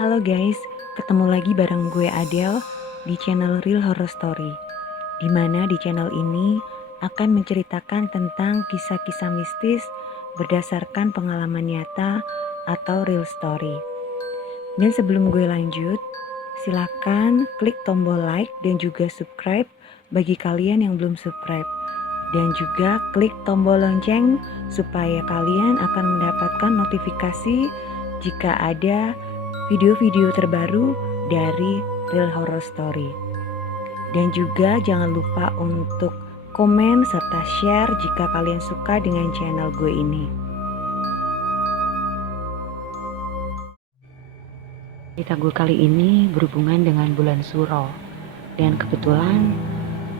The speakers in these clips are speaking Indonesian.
Halo guys, ketemu lagi bareng gue Adele di channel Real Horror Story. Dimana di channel ini akan menceritakan tentang kisah-kisah mistis berdasarkan pengalaman nyata atau real story. Dan sebelum gue lanjut, silakan klik tombol like dan juga subscribe bagi kalian yang belum subscribe. Dan juga klik tombol lonceng supaya kalian akan mendapatkan notifikasi jika ada video-video terbaru dari Real Horror Story. Dan juga jangan lupa untuk komen serta share jika kalian suka dengan channel gue ini. Cerita gue kali ini berhubungan dengan bulan Suro. Dan kebetulan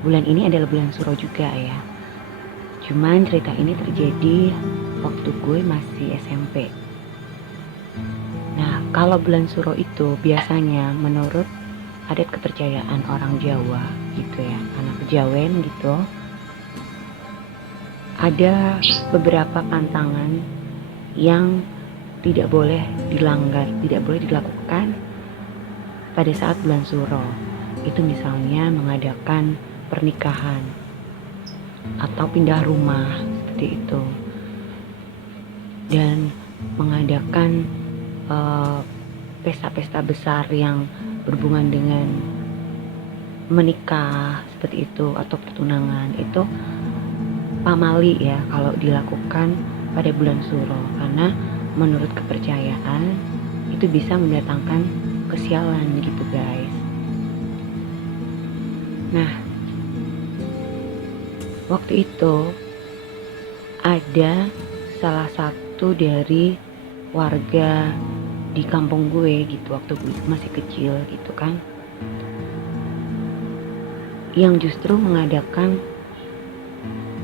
bulan ini adalah bulan Suro juga ya. Cuman cerita ini terjadi waktu gue masih SMP. Nah, kalau bulan Suro itu biasanya menurut adat kepercayaan orang Jawa gitu ya, anak Kejawen gitu, ada beberapa pantangan yang tidak boleh dilanggar, tidak boleh dilakukan pada saat bulan Suro. Itu misalnya mengadakan pernikahan atau pindah rumah seperti itu, dan mengadakan pesta-pesta besar yang berhubungan dengan menikah seperti itu atau pertunangan. Itu pamali ya kalau dilakukan pada bulan Suro, karena menurut kepercayaan itu bisa mendatangkan kesialan gitu guys. Nah, waktu itu ada salah satu dari warga di kampung gue gitu waktu gue masih kecil gitu kan, yang justru mengadakan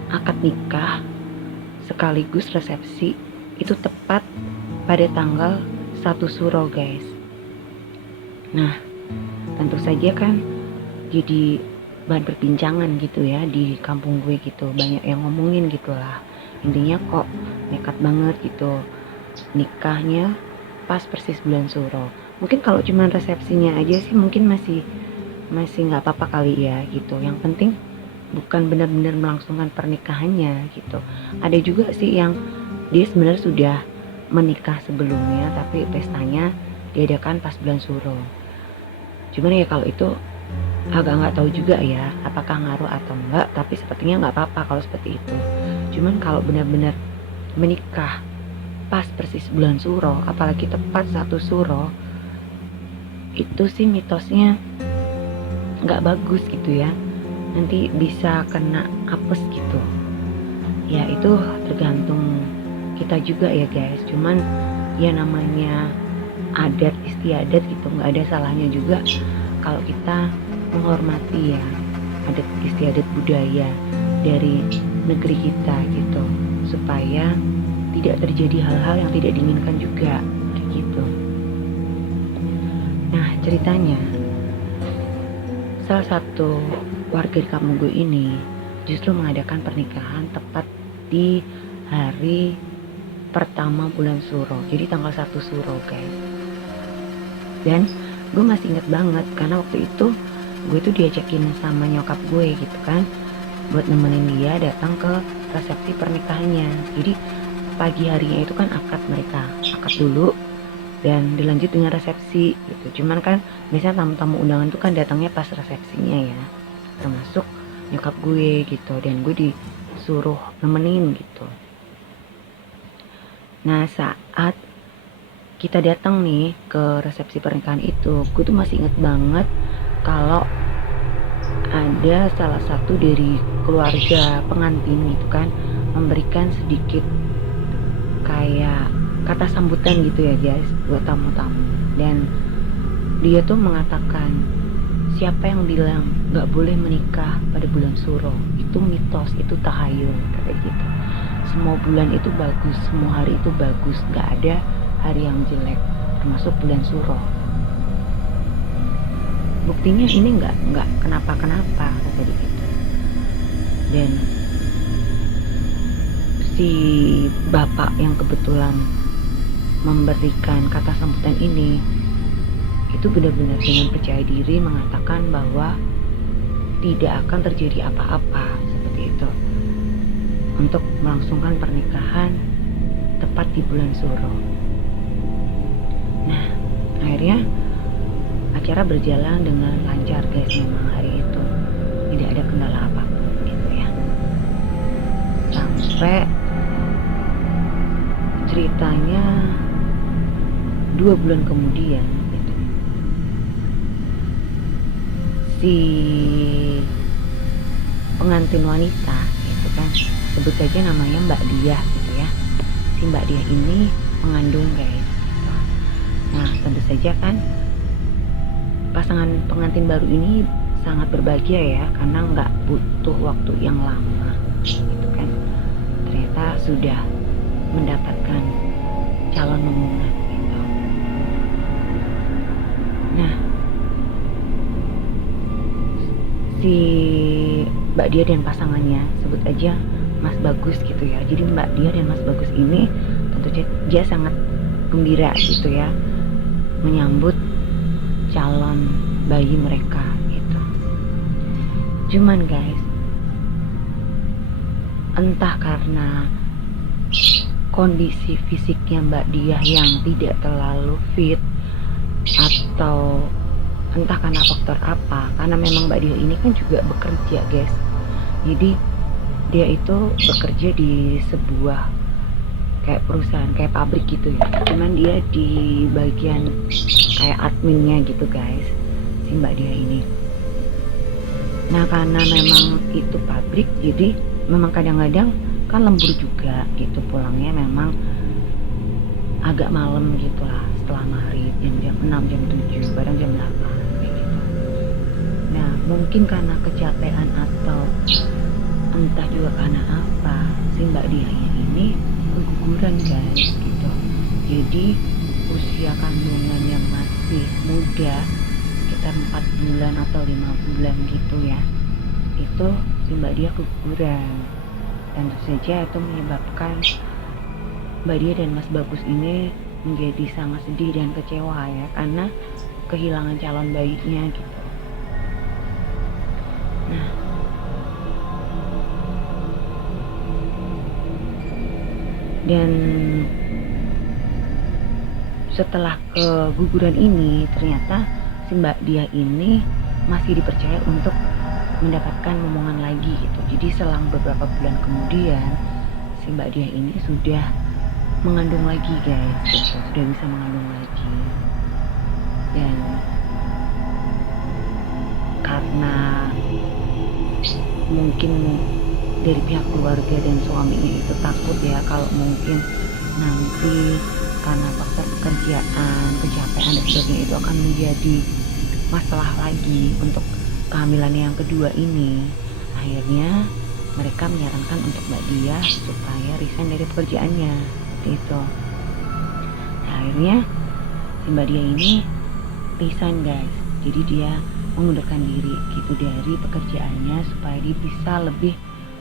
akad nikah sekaligus resepsi itu tepat pada tanggal 1 Suro guys. Nah, tentu saja kan jadi bahan perbincangan gitu ya di kampung gue gitu, banyak yang ngomongin gitulah. Intinya kok nekat banget gitu nikahnya pas persis bulan Suro. Mungkin kalau cuma resepsinya aja sih mungkin masih nggak apa-apa kali ya gitu. Yang penting bukan benar-benar melangsungkan pernikahannya gitu. Ada juga sih yang dia sebenarnya sudah menikah sebelumnya tapi pestanya diadakan pas bulan Suro. Cuman ya kalau itu agak nggak tahu juga ya apakah ngaruh atau enggak, tapi sepertinya nggak apa-apa kalau seperti itu. Cuman kalau benar-benar menikah pas persis bulan Suro, apalagi tepat 1 Suro, itu sih mitosnya nggak bagus gitu ya, nanti bisa kena apes gitu ya. Itu tergantung kita juga ya guys. Cuman ya namanya adat istiadat gitu, nggak ada salahnya juga kalau kita menghormati ya adat istiadat budaya dari negeri kita gitu, supaya tidak terjadi hal-hal yang tidak diinginkan juga kayak gitu. Nah, ceritanya salah satu warga di kampung gue ini justru mengadakan pernikahan tepat di hari pertama bulan Suro, jadi tanggal 1 Suro guys. Dan gue masih inget banget karena waktu itu gue tuh diajakin sama nyokap gue gitu kan buat nemenin dia datang ke resepsi pernikahannya. Jadi pagi harinya itu kan akad, mereka akad dulu dan dilanjut dengan resepsi gitu. Cuman kan biasanya tamu-tamu undangan tuh kan datangnya pas resepsinya ya, termasuk nyokap gue gitu, dan gue disuruh nemenin gitu. Nah, saat kita datang nih ke resepsi pernikahan itu, gue tuh masih inget banget kalau ada salah satu dari keluarga pengantin gitu kan memberikan sedikit kayak kata sambutan gitu ya guys buat tamu-tamu. Dan dia tuh mengatakan, siapa yang bilang gak boleh menikah pada bulan Suro, itu mitos, itu tahayul, kayak gitu. Semua bulan itu bagus, semua hari itu bagus, gak ada hari yang jelek, termasuk bulan Suro. Buktinya ini nggak kenapa-kenapa kata dia gitu. Dan si bapak yang kebetulan memberikan kata sambutan ini itu benar-benar dengan percaya diri mengatakan bahwa tidak akan terjadi apa-apa seperti itu, untuk melangsungkan pernikahan tepat di bulan Suro. Nah, akhirnya acara berjalan dengan lancar guys. Memang hari itu tidak ada kendala apapun gitu ya, sampai ceritanya 2 bulan kemudian gitu, si pengantin wanita gitu kan, sebut saja namanya Mbak Diah gitu ya, si Mbak Diah ini mengandung guys. Nah, tentu saja kan pasangan pengantin baru ini sangat berbahagia ya, karena nggak butuh waktu yang lama gitu kan, ternyata sudah mendapatkan calon memunat gitu. Nah, si Mbak Dia dan pasangannya, sebut aja Mas Bagus gitu ya. Jadi Mbak Dia dan Mas Bagus ini tentu saja sangat gembira gitu ya menyambut calon bayi mereka gitu. Cuman guys, entah karena kondisi fisiknya Mbak Diah yang tidak terlalu fit, atau entah karena faktor apa, karena memang Mbak Diah ini kan juga bekerja guys. Jadi dia itu bekerja di sebuah kayak perusahaan, kayak pabrik gitu ya, cuman dia di bagian kayak adminnya gitu guys, si Mbak Diah ini. Nah, karena memang itu pabrik, jadi memang kadang-kadang kan lembur juga gitu, pulangnya memang agak malam gitu lah, setelah maghrib, jam 6, jam 7, kadang jam 8 kayak gitu. Nah, mungkin karena kecapean atau entah juga karena apa, si Mbak Diah ini keguguran guys gitu. Jadi usia kandungan yang masih muda, sekitar 4 bulan atau 5 bulan gitu ya, itu si Mbak Diah keguguran. Dan tentu saja itu menyebabkan Mbak Diah dan Mas Bagus ini menjadi sangat sedih dan kecewa ya, karena kehilangan calon bayinya gitu. Nah, dan setelah keguguran ini, ternyata si Mbak Diah ini masih dipercaya untuk mendapatkan momongan lagi gitu. Jadi selang beberapa bulan kemudian, si Mbak Diah ini sudah mengandung lagi guys gitu. Sudah bisa mengandung lagi. Dan karena mungkin dari pihak keluarga dan suaminya itu takut ya, kalau mungkin nanti karena faktor pekerjaan, kecapean dan sebagainya itu akan menjadi masalah lagi untuk kehamilan yang kedua ini. Akhirnya mereka menyarankan untuk Mbak Diah supaya resign dari pekerjaannya seperti itu. Nah, akhirnya si Mbak Diah ini resign guys. Jadi dia mengundurkan diri gitu dari pekerjaannya supaya dia bisa lebih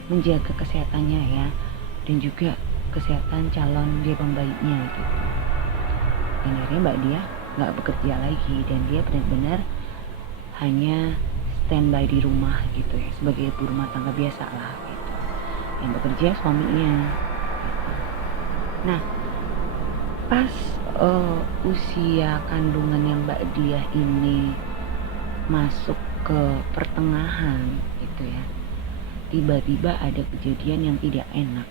menjaga kesehatannya ya, dan juga kesehatan calon dia pembayinya gitu. Dan akhirnya Mbak Diah nggak bekerja lagi, dan dia benar-benar hanya standby di rumah gitu ya, sebagai ibu rumah tangga biasa lah gitu. Yang bekerja suaminya gitu. Nah, pas usia kandungan yang Mbak Diah ini masuk ke pertengahan gitu ya, tiba-tiba ada kejadian yang tidak enak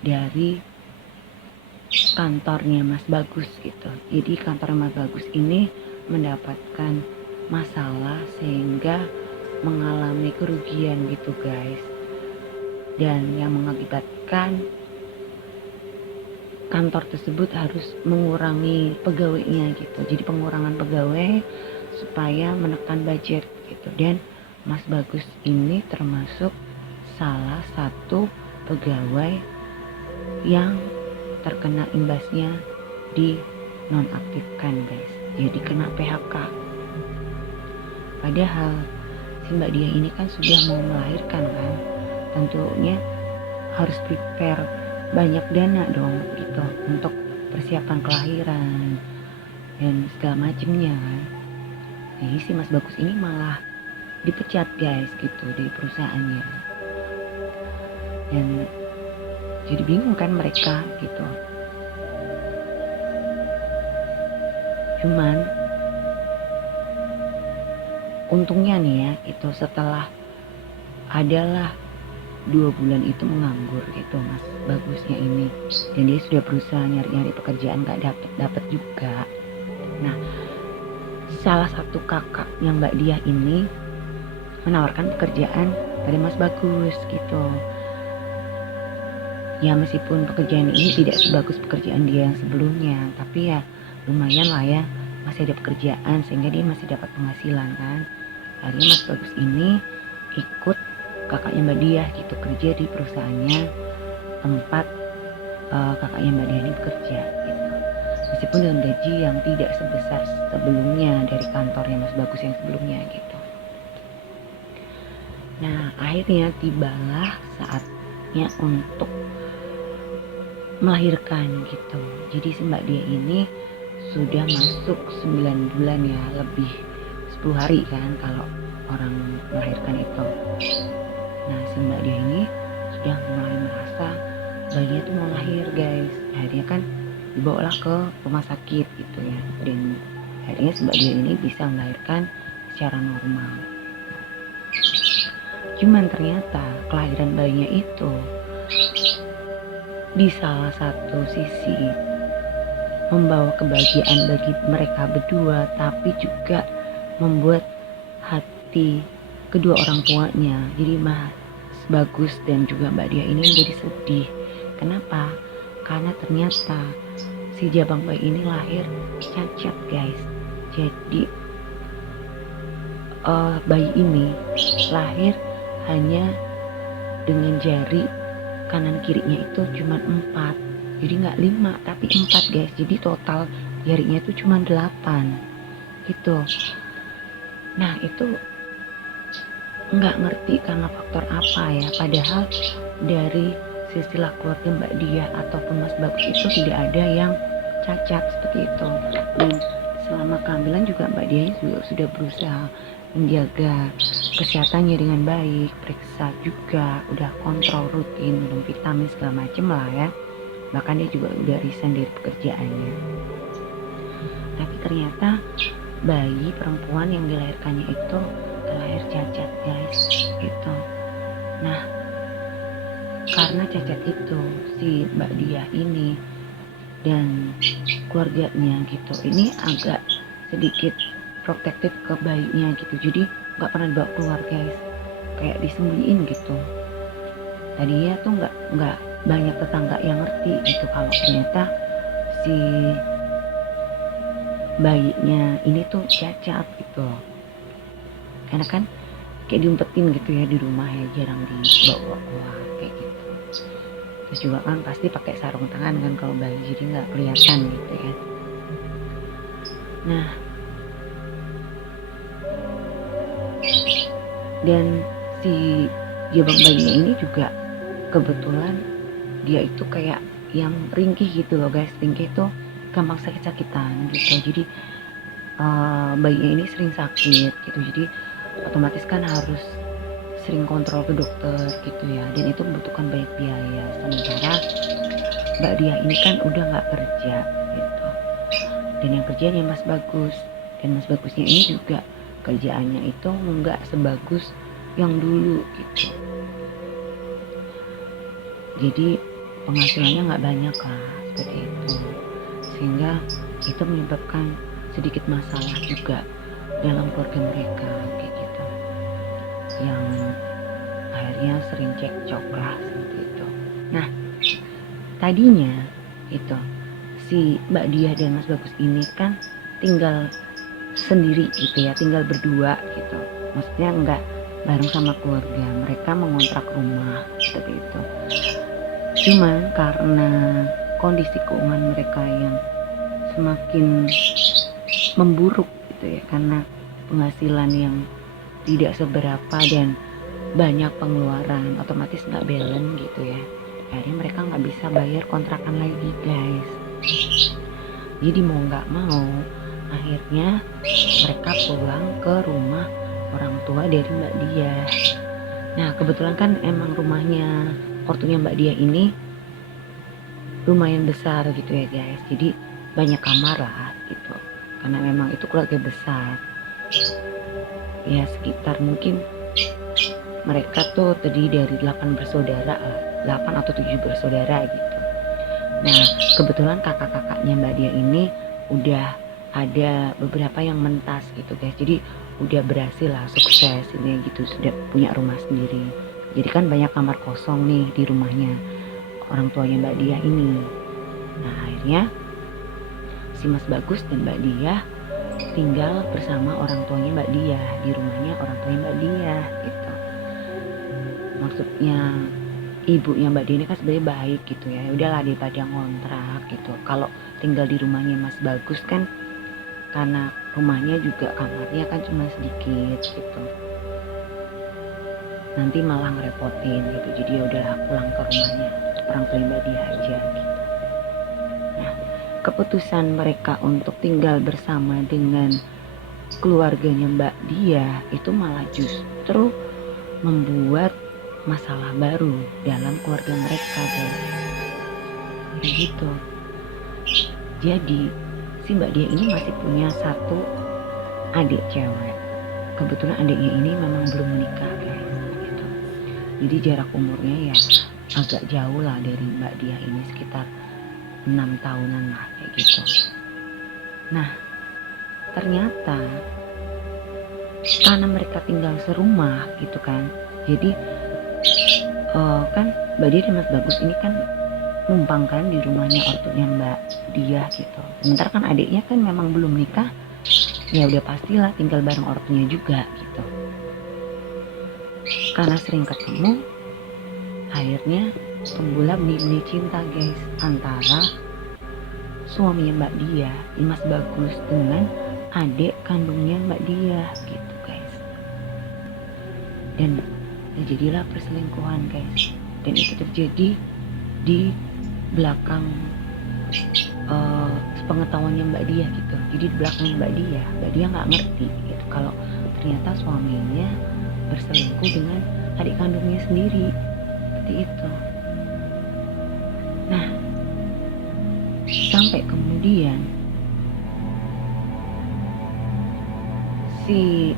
dari kantornya Mas Bagus gitu. Jadi kantor Mas Bagus ini mendapatkan masalah sehingga mengalami kerugian gitu guys, dan yang mengakibatkan kantor tersebut harus mengurangi pegawainya gitu. Jadi pengurangan pegawai supaya menekan budget gitu. Dan Mas Bagus ini termasuk salah satu pegawai yang terkena imbasnya di nonaktifkan guys, jadi kena PHK. Padahal si Mbak Diah ini kan sudah mau melahirkan kan, tentunya harus prepare banyak dana dong gitu untuk persiapan kelahiran, dan segala macemnya kan. Jadi si Mas Bagus ini malah dipecat guys gitu di perusahaannya, dan jadi bingung kan mereka gitu. Cuman untungnya nih ya, itu setelah adalah 2 bulan itu menganggur gitu Mas Bagusnya ini, dan dia sudah berusaha nyari-nyari pekerjaan gak dapet juga. Nah, salah satu kakak yang Mbak Diah ini menawarkan pekerjaan pada Mas Bagus gitu. Ya meskipun pekerjaan ini tidak sebagus pekerjaan dia yang sebelumnya, tapi ya lumayan lah ya, masih ada pekerjaan sehingga dia masih dapat penghasilan kan. Akhirnya Mas Bagus ini ikut kakaknya Mbak Diah gitu kerja di perusahaannya tempat kakaknya Mbak Diah ini bekerja gitu. Meskipun dengan gaji yang tidak sebesar sebelumnya dari kantornya Mas Bagus yang sebelumnya gitu. Nah akhirnya tibalah saatnya untuk melahirkan gitu. Jadi si Mbak Diah ini sudah masuk 9 bulan ya, lebih 10 hari kan kalau orang melahirkan itu. Nah si Mbak Diah ini sudah mulai merasa bayinya tuh mau lahir guys. Akhirnya kan dibawalah ke rumah sakit gitu ya, dan akhirnya si Mbak Diah ini bisa melahirkan secara normal. Cuman ternyata kelahiran bayinya itu di salah satu sisi membawa kebahagiaan bagi mereka berdua, tapi juga membuat hati kedua orang tuanya, jadi Mas Bagus dan juga Mbak Diah ini menjadi sedih. Kenapa? Karena ternyata si jabang bayi ini lahir cacat guys. Jadi bayi ini lahir hanya dengan jari kanan kirinya itu cuma 4, jadi nggak 5 tapi 4 guys. Jadi total jarinya itu cuma 8 gitu. Nah itu nggak ngerti karena faktor apa ya, padahal dari silsilah keluarga Mbak Diah ataupun Mas Bagus itu tidak ada yang cacat seperti itu. Dan selama kehamilan juga Mbak Diah juga sudah berusaha menjaga kesehatannya dengan baik, periksa juga, udah kontrol rutin, minum vitamin segala macem lah ya. Bahkan dia juga udah resign dari pekerjaannya. Tapi ternyata bayi perempuan yang dilahirkannya itu terlahir cacat guys gitu. Nah karena cacat itu si Mbak Diah ini dan keluarganya gitu ini agak sedikit protektif ke bayinya gitu, jadi nggak pernah dibawa keluar guys, kayak disembunyiin gitu. Tadinya tuh nggak banyak tetangga yang ngerti gitu kalau ternyata si bayinya ini tuh cacat gitu, karena kan kayak diumpetin gitu ya di rumah ya, jarang dibawa keluar kayak gitu. Terus juga kan pasti pakai sarung tangan kan kalau bayi, jadi nggak kelihatan gitu ya. Nah dan si jabang bayinya ini juga kebetulan dia itu kayak yang ringkih gitu loh guys. Ringkih itu gampang sakit-sakitan gitu, jadi bayinya ini sering sakit gitu, jadi otomatis kan harus sering kontrol ke dokter gitu ya, dan itu membutuhkan banyak biaya. Sementara Mbak Diah ini kan udah nggak kerja gitu, dan yang kerjanya Mas Bagus, dan Mas Bagusnya ini juga kerjaannya itu nggak sebagus yang dulu gitu, jadi penghasilannya nggak banyak lah seperti itu, sehingga itu menyebabkan sedikit masalah juga dalam keluarga mereka kayak gitu, yang akhirnya sering cekcok lah seperti itu. Nah tadinya itu si Mbak Diah dan Mas Bagus ini kan tinggal sendiri gitu ya, tinggal berdua gitu, maksudnya enggak bareng sama keluarga, mereka mengontrak rumah seperti itu. Cuman karena kondisi keuangan mereka yang semakin memburuk gitu ya, karena penghasilan yang tidak seberapa dan banyak pengeluaran, otomatis nggak balance gitu ya, akhirnya mereka nggak bisa bayar kontrakan lagi guys. Jadi mau nggak mau Akhirnya mereka pulang ke rumah orang tua dari Mbak Dia. Nah kebetulan kan emang rumahnya ortunya Mbak Dia ini lumayan besar gitu ya guys, jadi banyak kamar lah gitu, karena memang itu keluarga besar ya, sekitar mungkin mereka tuh terdiri dari 8 bersaudara lah, 8 atau 7 bersaudara gitu. Nah kebetulan kakak-kakaknya Mbak Dia ini udah ada beberapa yang mentas gitu guys, jadi udah berhasil lah, sukses ini gitu, sudah punya rumah sendiri. Jadi kan banyak kamar kosong nih di rumahnya orang tuanya Mbak Dia ini. Nah akhirnya si Mas Bagus dan Mbak Dia tinggal bersama orang tuanya Mbak Dia di rumahnya orang tuanya Mbak Dia gitu. Maksudnya ibunya Mbak Dia ini kan sebenarnya baik gitu ya, udahlah daripada ngontrak gitu, kalau tinggal di rumahnya Mas Bagus kan karena rumahnya juga kamarnya kan cuma sedikit gitu, nanti malah ngerepotin gitu, jadi ya udahlah pulang ke rumahnya orang tua Mbak Dia aja gitu. Nah keputusan mereka untuk tinggal bersama dengan keluarganya Mbak Dia itu malah justru membuat masalah baru dalam keluarga mereka guys, gitu. Jadi si Mbak Dia ini masih punya satu adik cewek, kebetulan adiknya ini memang belum menikah guys gitu. Jadi jarak umurnya ya agak jauh lah dari Mbak Dia ini, sekitar 6 tahunan lah kayak gitu. Nah ternyata karena mereka tinggal serumah gitu kan, jadi kan Mbak Dia dan Mas Bagus ini kan numpang kan di rumahnya ortunya Mbak Dia gitu. Sementara kan adiknya kan memang belum nikah, ya udah pastilah tinggal bareng ortunya juga gitu. Karena sering ketemu, akhirnya tumbuhlah benih-benih cinta guys antara suaminya Mbak Dia, Mas Bagus, dengan adik kandungnya Mbak Dia gitu guys. Dan terjadilah perselingkuhan guys, dan itu terjadi di belakang pengetahuannya Mbak Dia gitu. Jadi di belakang Mbak Dia nggak ngerti gitu kalau ternyata suaminya berselingkuh dengan adik kandungnya sendiri, seperti itu. Nah sampai kemudian si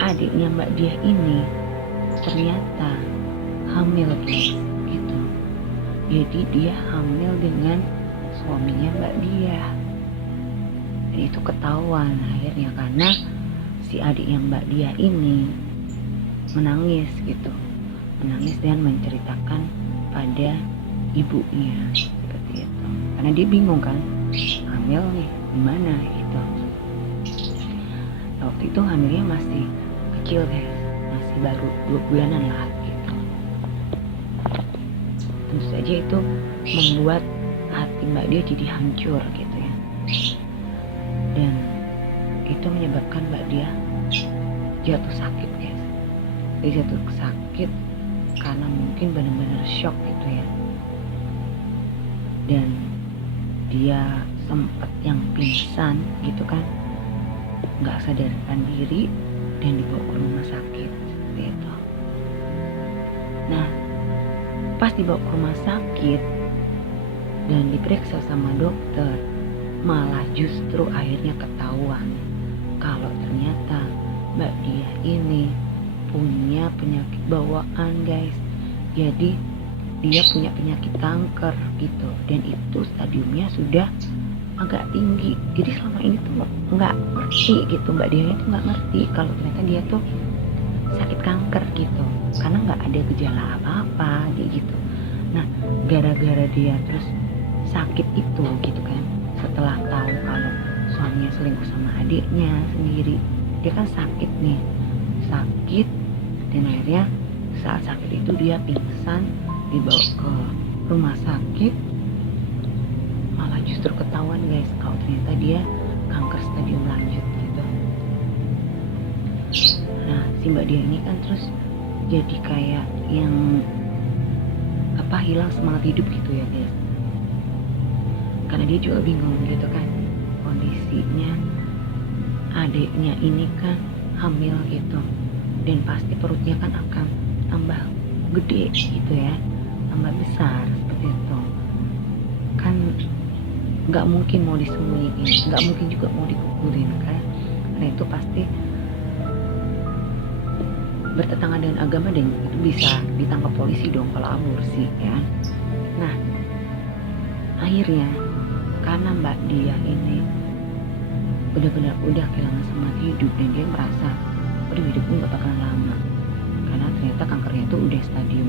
adiknya Mbak Dia ini ternyata hamil guys gitu. Jadi dia hamil dengan suaminya Mbak Dia, dan itu ketahuan akhirnya karena si adiknya Mbak Dia ini menangis gitu, menangis dan menceritakan pada ibunya seperti itu, karena dia bingung kan, hamil nih gimana gitu. Waktu itu hamilnya masih kecil guys, masih baru 2 bulanan lah gitu. Tentu saja itu membuat hati Mbak Dia jadi hancur gitu ya, dan itu menyebabkan Mbak Dia jatuh sakit guys. Dia jatuh sakit karena mungkin benar-benar shock gitu ya, dan dia sempat yang pingsan gitu kan, nggak sadarkan diri dan dibawa ke rumah sakit seperti itu. Nah pas dibawa ke rumah sakit dan diperiksa sama dokter, malah justru akhirnya ketahuan kalau ternyata Mbak Dia ini punya penyakit bawaan guys. Jadi dia punya penyakit kanker gitu, dan itu stadiumnya sudah agak tinggi. Jadi selama ini tuh nggak ngerti gitu, Mbak Dia itu nggak ngerti kalau ternyata dia tuh sakit kanker gitu, karena nggak ada gejala apa-apa gitu. Nah gara-gara dia terus sakit itu gitu kan, setelah tahu kalau suaminya selingkuh sama adiknya sendiri, dia kan sakit nih, sakit, dan akhirnya saat sakit itu dia pingsan, dibawa ke rumah sakit, malah justru ketahuan guys kalau ternyata dia kanker stadium lanjut gitu. Nah si Mbak Dia ini kan terus jadi kayak yang hilang semangat hidup gitu ya guys, karena dia juga bingung gitu kan, oh kondisinya adiknya ini kan hamil gitu, dan pasti perutnya kan akan tambah gede gitu ya, tambah besar seperti itu kan. Nggak mungkin mau disembunyiin, nggak mungkin juga mau dikuburin kan, karena itu pasti bertentangan dengan agama dan itu bisa ditangkap polisi dong kalau aborsi ya. Nah akhirnya karena Mbak Dia ini benar-benar udah kehilangan semangat hidup dan dia merasa udah hidupku nggak bakalan lama, karena ternyata kankernya itu udah stadium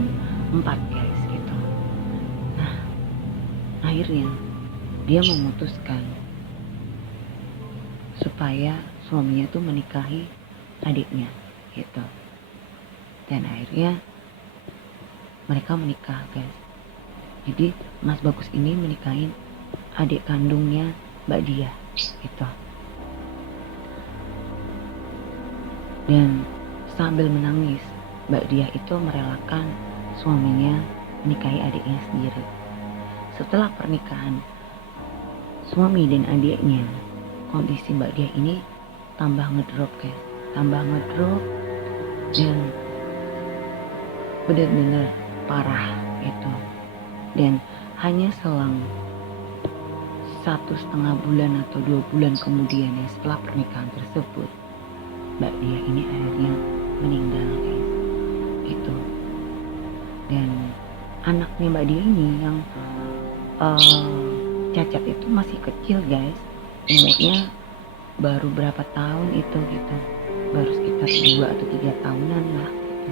4 guys gitu. Nah akhirnya dia memutuskan supaya suaminya tuh menikahi adiknya gitu, dan akhirnya mereka menikah guys. Jadi Mas Bagus ini menikahin adik kandungnya Mbak Dia gitu. Dan sambil menangis Mbak Dia itu merelakan suaminya menikahi adiknya sendiri. Setelah pernikahan suami dan adiknya, kondisi Mbak Dia ini tambah ngedrop guys, tambah ngedrop dan benar-benar parah itu. Dan hanya selang 1,5 bulan atau 2 bulan kemudian ya, setelah pernikahan tersebut, Mbak Dia ini akhirnya meninggal guys gitu. Dan anaknya Mbak Dia ini yang Cacat itu masih kecil guys, umurnya baru berapa tahun itu gitu, baru sekitar 2 atau 3 tahunan lah gitu.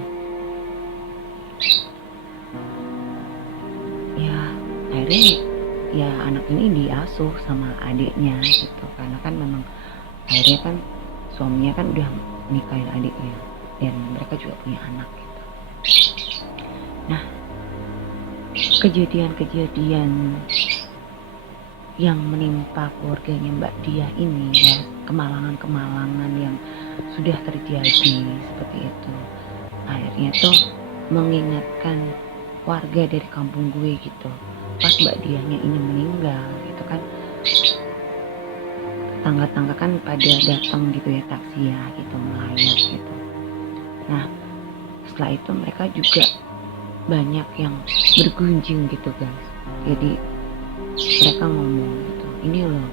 Ya akhirnya ya anak ini diasuh sama adiknya gitu, karena kan memang akhirnya kan suaminya kan udah nikahin adiknya dan mereka juga punya anak gitu. Nah kejadian-kejadian yang menimpa keluarganya Mbak Dia ini ya, kemalangan-kemalangan yang sudah terjadi seperti itu, akhirnya tuh mengingatkan warga dari kampung gue gitu. Pas Mbak Dianya ini meninggal gitu kan, tetangga-tetangga kan pada datang gitu ya, takziah gitu, melayat gitu. Nah setelah itu mereka juga banyak yang bergunjing gitu guys. Jadi mereka ngomong gitu, ini loh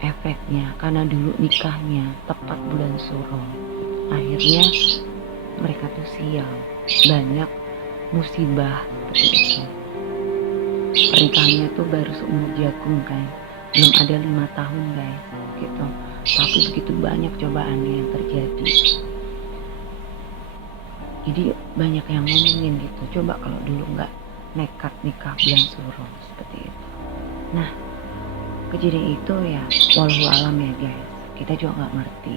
efeknya karena dulu nikahnya tepat bulan Suro, akhirnya mereka tuh sial, banyak musibah seperti itu. Pernikahannya tuh baru seumur jagung kan, belum ada 5 tahun guys gitu, tapi begitu banyak cobaannya yang terjadi. Jadi banyak yang ngomongin gitu, coba kalau dulu nggak nekat nikah bulan Suro seperti itu. Nah kejadian itu ya walau alam ya guys, kita juga nggak ngerti,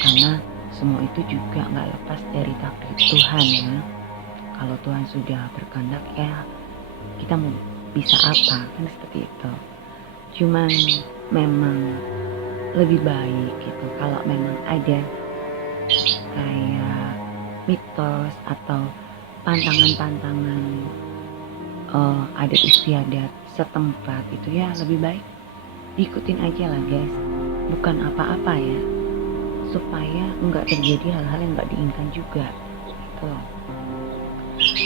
karena semua itu juga nggak lepas dari takdir Tuhan ya. Kalau Tuhan sudah berkehendak ya kita mau bisa apa kan, seperti itu. Cuman memang lebih baik gitu kalau memang ada kayak mitos atau pantangan-pantangan adat istiadat setempat itu ya lebih baik diikutin aja lah guys, bukan apa-apa ya, supaya nggak terjadi hal-hal yang nggak diinginkan juga gitu.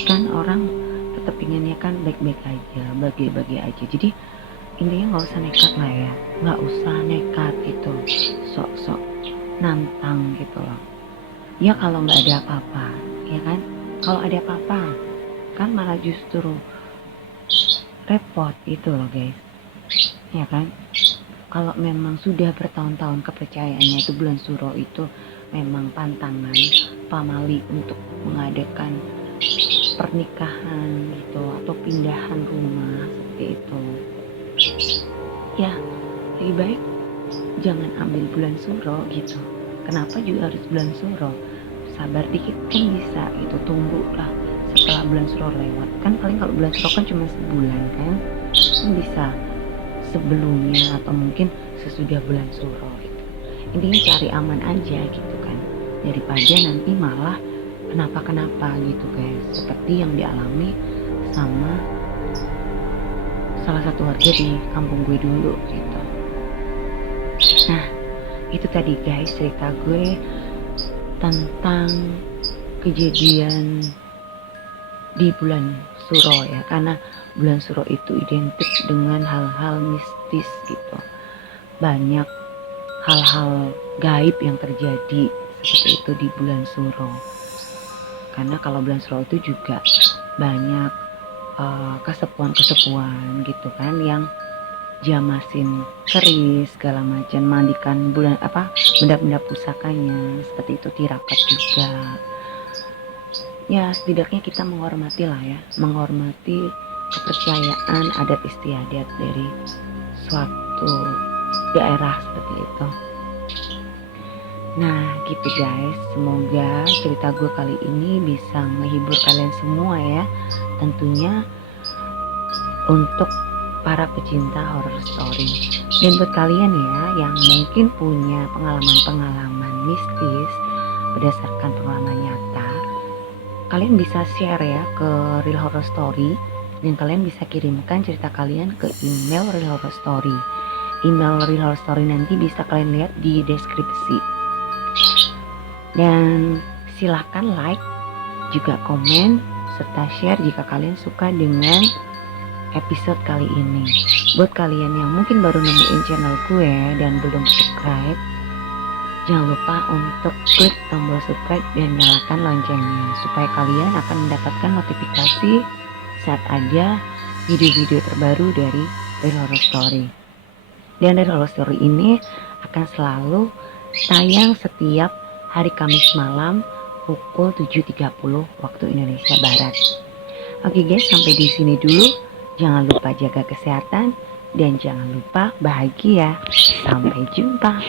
Kan orang tetap inginnya kan baik-baik aja, bagi-bagi aja. Jadi intinya nggak usah nekat lah ya, nggak usah nekat gitu, sok-sok nantang gitu loh ya. Kalau nggak ada apa-apa ya kan, kalau ada apa-apa kan malah justru repot itu loh guys ya kan. Kalau memang sudah bertahun-tahun kepercayaannya itu bulan Suro itu memang pantangan pamali untuk mengadakan pernikahan gitu atau pindahan rumah seperti itu ya, lebih baik jangan ambil bulan Suro gitu. Kenapa juga harus bulan Suro? Sabar dikit kan bisa gitu, tunggu lah setelah bulan Suro lewat kan, paling kalau bulan Suro kan cuma sebulan kan bisa sebelumnya atau mungkin sesudah bulan Suro gitu. Intinya cari aman aja gitu kan, daripada nanti malah kenapa-kenapa gitu guys, seperti yang dialami sama salah satu warga di kampung gue dulu gitu. Nah, itu tadi guys cerita gue tentang kejadian di bulan Suro ya, karena bulan Suro itu identik dengan hal-hal mistis gitu. Banyak hal-hal gaib yang terjadi seperti itu di bulan Suro. Karena kalau bulan Suro itu juga banyak kesepuan-kesepuan gitu kan yang jamasin keris segala macam, mandikan bulan benda-benda pusakanya seperti itu, tirakat juga. Ya setidaknya kita menghormati lah ya, menghormati kepercayaan adat istiadat dari suatu daerah seperti itu. Nah gitu guys, semoga cerita gue kali ini bisa menghibur kalian semua ya. Tentunya untuk para pecinta horror story. Dan buat kalian ya yang mungkin punya pengalaman-pengalaman mistis berdasarkan pengalaman nyata, kalian bisa share ya ke Real Horror Story, dan kalian bisa kirimkan cerita kalian ke email Real Horror Story. Email Real Horror Story nanti bisa kalian lihat di deskripsi. Dan silahkan like, juga komen, serta share jika kalian suka dengan episode kali ini. Buat kalian yang mungkin baru nemuin channel gue dan belum subscribe, jangan lupa untuk klik tombol subscribe dan nyalakan loncengnya supaya kalian akan mendapatkan notifikasi saat ada video-video terbaru dari Real Horror Story. Dan Real Horror Story ini akan selalu tayang setiap hari Kamis malam pukul 7.30 waktu Indonesia Barat. Oke guys, sampai di sini dulu. Jangan lupa jaga kesehatan dan jangan lupa bahagia. Sampai jumpa.